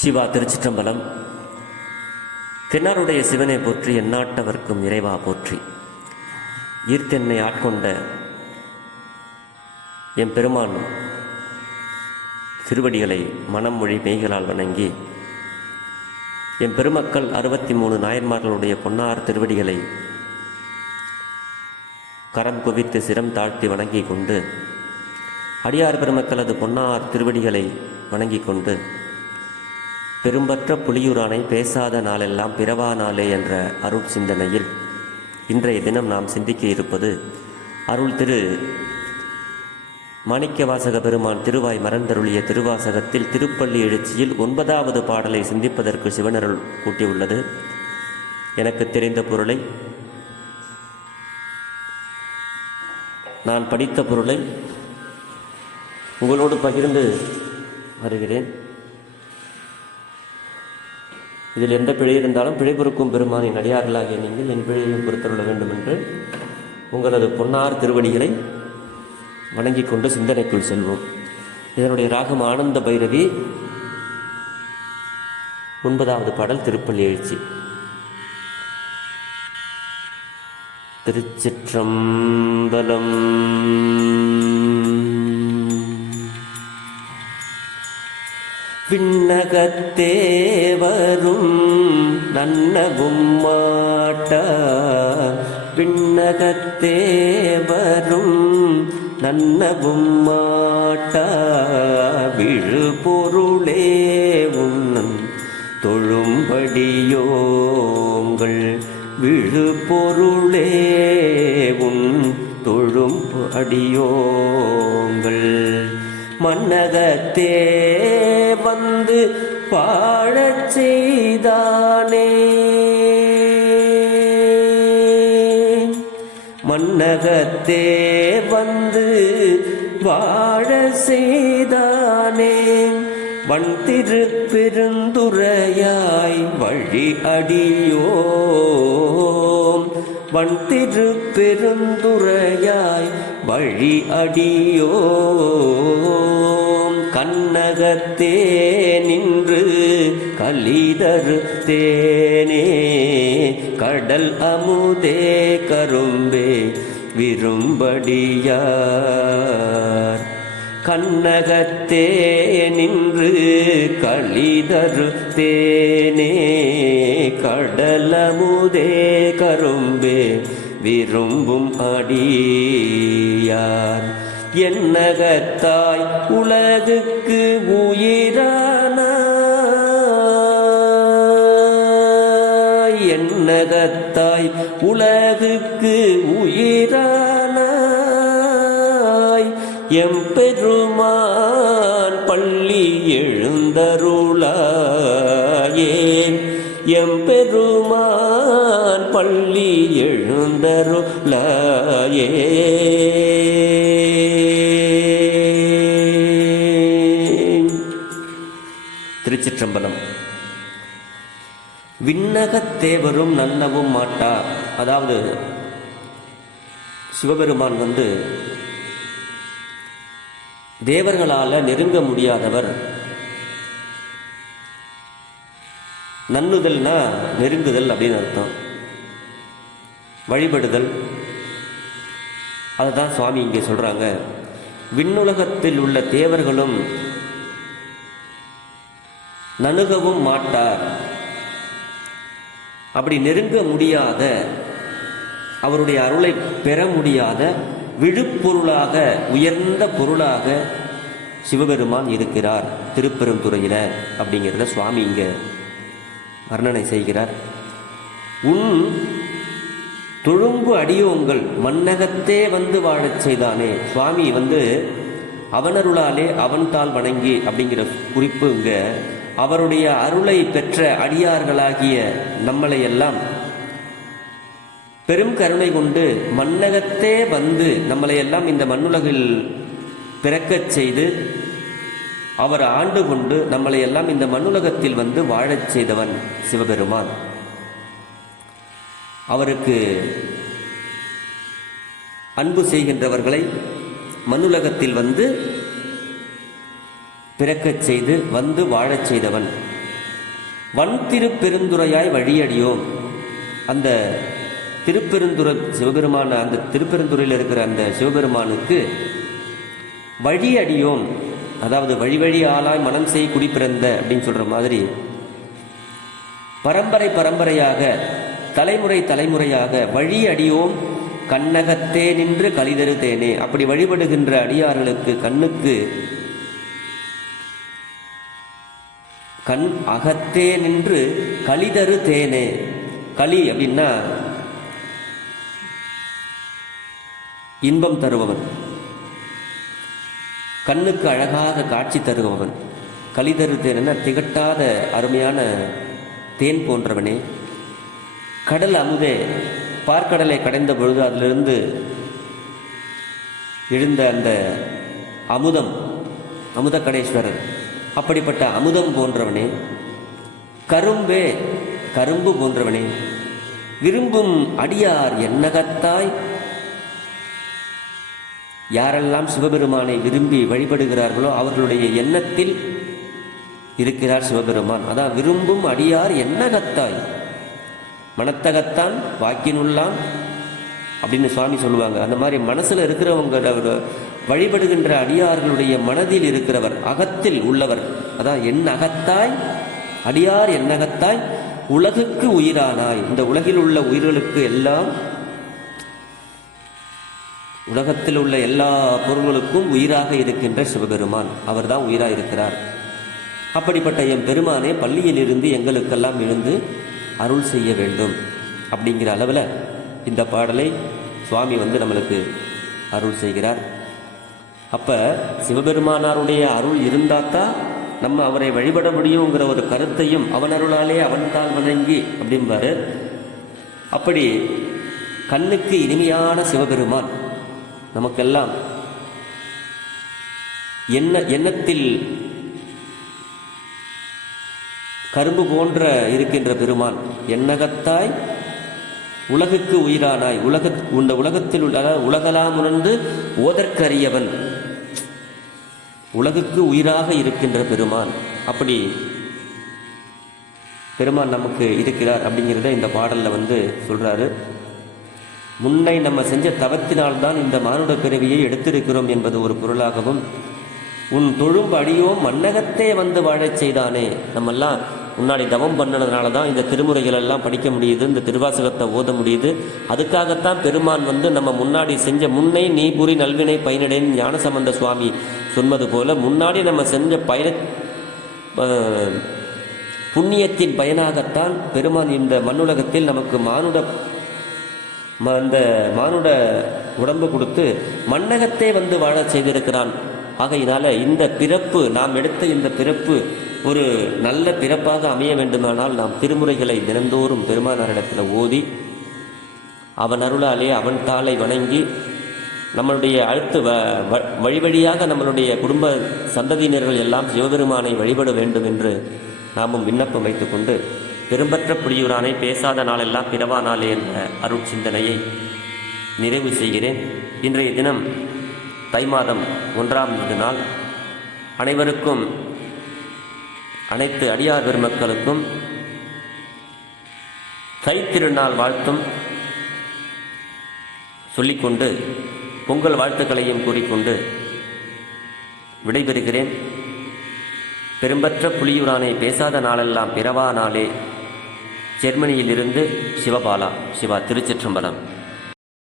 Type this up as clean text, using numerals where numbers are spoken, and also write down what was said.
சிவா திருச்சிற்றம்பலம். தென்னாருடைய சிவனை போற்றி, எந்நாட்டவர்க்கும் இறைவா போற்றி. ஈர்த்தென்னை ஆட்கொண்ட என் பெருமான் திருவடிகளை மனம் மொழி மெய்களால் வணங்கி, என் பெருமக்கள் 63 நாயன்மார்களுடைய பொன்னார் திருவடிகளை கரம் குவித்து சிரம் தாழ்த்தி வணங்கி கொண்டு, அடியார் பெருமக்களது பொன்னார் திருவடிகளை வணங்கி கொண்டு, பெரும்பற்ற புலியூரானை பேசாத நாளெல்லாம் பிறவா நாளே என்ற அருள் சிந்தனையில் இன்றைய தினம் நாம் சிந்திக்க இருப்பது அருள் திரு மாணிக்கவாசக பெருமான் திருவாய் மறந்தருளிய திருவாசகத்தில் திருப்பள்ளி எழுச்சியில் 9வது பாடலை சிந்திப்பதற்கு சிவனருள் கூட்டியுள்ளது. எனக்கு தெரிந்த பொருளை, நான் படித்த பொருளை உங்களோடு பகிர்ந்து வருகிறேன். இதில் எந்த பிழை இருந்தாலும் பிழை பொறுக்கும் பெருமானின் அடியார்களாகிய நீங்கள் என் பிழையையும் பொறுத்தருள வேண்டும் என்று உங்களது பொன்னார் திருவடிகளை வணங்கிக் கொண்டு சிந்தனைக்குள் செல்வோம். இதனுடைய ராகம் ஆனந்த பைரவி. 9வது பாடல் திருப்பள்ளி எழுச்சி. திருச்சிற்றம்பலம். விண்ணகத்தே வரும் நன்னகும் மாட்டா, விண்ணகத்தே வரும் நன்னகும் மாட்டா, விழு பொருளே உன்னன் தொழும்படியோங்கள், விழு பொருளே உன் தொழும் அடியோங்கள், மன்னகத்தே வந்து வாழச் செய்தானே, மன்னகத்தே வந்து வாழச் செய்தானே, வன் திரு பெருந்துரையாய் வழி அடியோம், வன் திரு பெருந்துரையாய் வழி அடியோம், கண்ணகத்தே நின்று கலிதரு தேனே, கடல் அமுதே கரும்பே விரும்படியார், கண்ணகத்தே நின்று கலிதரு தேனே, கடலமுதே கரும்பே விரும்பும் அடியார், என்னகத்தாய் உலகுக்கு உயிரானாய், என்னகத்தாய் உலகுக்கு உயிரானாய், எம்பெருமான் பள்ளி எழுந்தருளாயே, எம்பெருமான் பள்ளி எழுந்தருளாயே. திருச்சிற்றம்பலம். விண்ணகத்தேவரும் நன்னவும் மாட்டா, அதாவது சிவபெருமான் தேவர்களால் நெருங்க முடியாதவர். நன்னுதல்னா நெருங்குதல் அப்படின்னு அர்த்தம், வழிபடுதல். அதை தான் சுவாமி இங்கே சொல்றாங்க. விண்ணுலகத்தில் உள்ள தேவர்களும் நணுகவும் மாட்டார். அப்படி நெருங்க முடியாத, அவருடைய அருளை பெற முடியாத விழுப்பொருளாக, உயர்ந்த பொருளாக சிவபெருமான் இருக்கிறார் திருப்பெருந்துறையில அப்படிங்கிறத சுவாமி இங்க வர்ணனை செய்கிறார். உன் தொழும்பு அடியோங்கள் மன்னகத்தே வந்து வாழச் செய்தானே. சுவாமி அவனருளாலே அவன்தால் வணங்கி அப்படிங்கிற குறிப்பு இங்க அவருடைய அருளை பெற்ற அடியார்களாகிய நம்மளை எல்லாம் பெரும் கருணை கொண்டு மன்னகத்தே வந்து நம்மளை எல்லாம் இந்த மண்ணுலகில் பிறக்கச் செய்து அவர் ஆண்டு கொண்டு நம்மளை எல்லாம் இந்த மண்ணுலகத்தில் வாழச் செய்தவன் சிவபெருமான். அவருக்கு அன்பு செய்கின்றவர்களை மண்ணுலகத்தில் பிறக்கச் செய்து வாழச் செய்தவன் வன் திருப்பெருந்துறையாய் வழியடியோம். அந்த திருப்பெருந்துறை சிவபெருமான, அந்த திருப்பெருந்துறையில் இருக்கிற அந்த சிவபெருமானுக்கு வழியடியோம், அதாவது வழி வழி ஆளாய் மனம் செய் குடி பிறந்த அப்படின்னு சொல்ற மாதிரி பரம்பரை பரம்பரையாக தலைமுறை தலைமுறையாக வழி அடியோம் கண்ணகத்தே நின்று கலிதரு தேனே. அப்படி வழிபடுகின்ற அடியார்களுக்கு கண்ணுக்கு கண் அகத்தே நின்று கலிதரு தேனே. களி அப்படின்னா இன்பம் தருபவன், கண்ணுக்கு அழகாக காட்சி தருபவன். கலிதரு தேன திகட்டாத அருமையான தேன் போன்றவனே. கடல் அமுதே, பார்க்கடலை கடைந்த பொழுது அதிலிருந்து எழுந்த அந்த அமுதம், அமுதக்கடேஸ்வரர், அப்படிப்பட்ட அமுதம் போன்றவனே. கரும்பே, கரும்பு போன்றவனே. விரும்பும் அடியார் என்னகத்தாய். யாரெல்லாம் சிவபெருமானை விரும்பி வழிபடுகிறார்களோ அவர்களுடைய எண்ணத்தில் இருக்கிறார் சிவபெருமான். அதான் விரும்பும் அடியார் என்னகத்தாய், மனத்தகத்தான் வாக்கினுள்ளான் அப்படின்னு சுவாமி சொல்லுவாங்க. அந்த மாதிரி மனசுல இருக்கிறவங்க வழிபடுகின்ற அடியார்களுடைய மனதில் இருக்கிறவர், அகத்தில் உள்ளவர். அதான் என் அகத்தாய், அடியார் என்னகத்தாய் உலகுக்கு உயிரானாய். இந்த உலகில் உள்ள உயிர்களுக்கு எல்லாம், உலகத்தில் உள்ள எல்லா பொருள்களுக்கும் உயிராக இருக்கின்ற சிவபெருமான், அவர் தான் உயிராக இருக்கிறார். அப்படிப்பட்ட என் பெருமானே பள்ளியில் இருந்து எங்களுக்கெல்லாம் எழுந்து அருள் செய்ய வேண்டும் அப்படிங்கிற அளவில் இந்த பாடலை சுவாமி நம்மளுக்கு அருள் செய்கிறார். அப்போ சிவபெருமானாருடைய அருள் இருந்தால்தான் நம்ம அவரை வழிபட முடியுங்கிற ஒரு கருத்தையும் அவன் அருளாலே அவன்தான் வணங்கி அப்படிம்பாரு. அப்படி கண்ணுக்கு இனிமையான சிவபெருமான் நமக்கெல்லாம் எண்ணத்தில் கரும்பு போன்ற இருக்கின்ற பெருமான், எண்ணகத்தாய் உலகுக்கு உயிரானாய். இந்த உலகத்தில் உள்ள உலகலாம் உணர்ந்து ஓதற்கரியவன், உலகுக்கு உயிராக இருக்கின்ற பெருமான். அப்படி பெருமான் நமக்கு இருக்கிறார் அப்படிங்கிறத இந்த பாடல்ல சொல்றாரு. முன்னை நம்ம செஞ்ச தவத்தினால்தான் இந்த மானுட பிறவியை எடுத்திருக்கிறோம் என்பது ஒரு பொருளாகவும், உன் தொழும்பு அடியோம் மன்னகத்தே வாழச் செய்தானே. நம்மெல்லாம் முன்னாடி தவம் பண்ணதுனால தான் இந்த திருமுறைகள் எல்லாம் படிக்க முடியுது, இந்த திருவாசகத்தை ஓத முடியுது. அதுக்காகத்தான் பெருமான் நம்ம முன்னாடி செஞ்ச முன்னை நீ புரி நல்வினை பயனடைன்னு ஞானசம்பந்த சுவாமி சொன்னது போல, முன்னாடி நம்ம செஞ்ச புண்ணியத்தின் பயனாகத்தான் பெருமான் இந்த மண்ணுலகத்தில் நமக்கு அந்த மானுட உடம்பு கொடுத்து மண்ணகத்தே வாழச் செய்திருக்கிறான். ஆகையினால இந்த பிறப்பு, நாம் எடுத்த இந்த பிறப்பு ஒரு நல்ல பிறப்பாக அமைய வேண்டுமானால் நாம் திருமுறைகளை தினந்தோறும் பெருமானாரிடத்தில் ஓதி அவன் அருளாலே அவன் தாளை வணங்கி நம்மளுடைய அடுத்து வழி வழியாக நம்மளுடைய குடும்ப சந்ததியினர்கள் எல்லாம் சிவபெருமானை வழிபட வேண்டும் என்று நாமும் விண்ணப்பம் வைத்துக்கொண்டு, பெரும்பற்ற புலியூரானை பேசாத நாளெல்லாம் பிறவா நாளே என்ற அருள் சிந்தனையை நிறைவு செய்கிறேன். இன்றைய தினம் தை மாதம் 1ஆம் நாள். அனைவருக்கும், அனைத்து அடியார் பெருமக்களுக்கும் தை திருநாள் வாழ்த்தும் சொல்லிக்கொண்டு, பொங்கல் வாழ்த்துக்களையும் கூறிக்கொண்டு விடைபெறுகிறேன். பெரும்பற்ற புலியூரானை பேசாத நாளெல்லாம் பிறவா நாளே. ஜெர்மனியிலிருந்து சிவபாலா. சிவா. திருச்சிற்றம்பலம்.